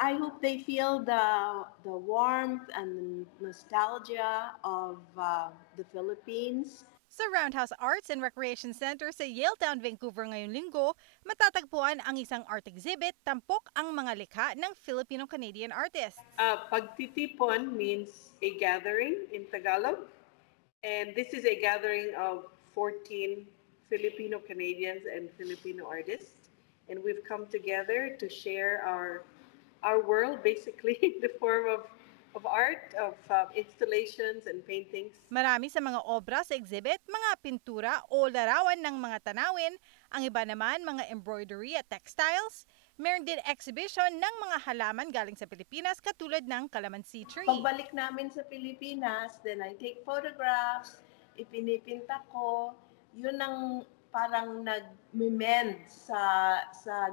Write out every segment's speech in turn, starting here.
I hope they feel the warmth and nostalgia of the Philippines. Sa Roundhouse Arts and Recreation Center sa Yaletown, Vancouver ngayong linggo, matatagpuan ang isang art exhibit tampok ang mga likha ng Filipino-Canadian artists. Pagtitipon means a gathering in Tagalog, and this is a gathering of 14 Filipino Canadians and Filipino artists, and we've come together to share our world, basically in the form of art, of installations and paintings. Marami sa mga obra sa exhibit, mga pintura o larawan ng mga tanawin, ang iba naman mga embroidery at textiles. Meron din exhibition ng mga halaman galing sa Pilipinas katulad ng calamansi tree. Pagbalik namin sa Pilipinas, then I take photographs, ipinipinta ko, yun ang parang nag-mend sa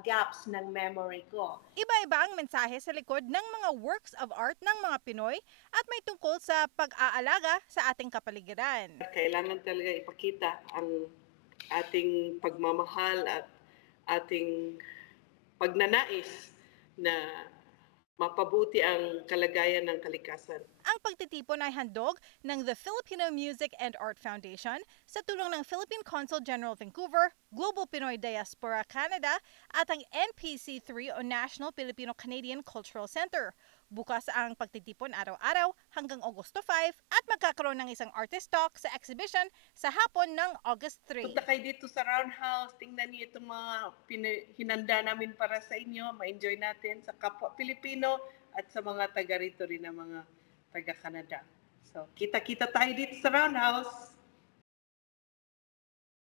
gaps ng memory ko. Iba-iba ang mensahe sa likod ng mga works of art ng mga Pinoy at may tungkol sa pag-aalaga sa ating kapaligiran. Kailangan talaga ipakita ang ating pagmamahal at ating pagnanais na mapabuti ang kalagayan ng kalikasan. Ang pagtitipon ay handog ng The Filipino Music and Art Foundation sa tulong ng Philippine Consul General Vancouver, Global Pinoy Diaspora Canada at ang NPC3 o National Filipino-Canadian Cultural Center. Bukas ang pagtitipon araw-araw hanggang Agosto 5 at magkakaroon ng isang artist talk sa exhibition sa hapon ng August 3. Punta kayo dito sa Roundhouse, tingnan niyo itong mga hinanda namin para sa inyo, ma-enjoy natin sa kapwa Pilipino at sa mga taga rito rin na mga taga-Canada. So, kita-kita tayo dito sa Roundhouse.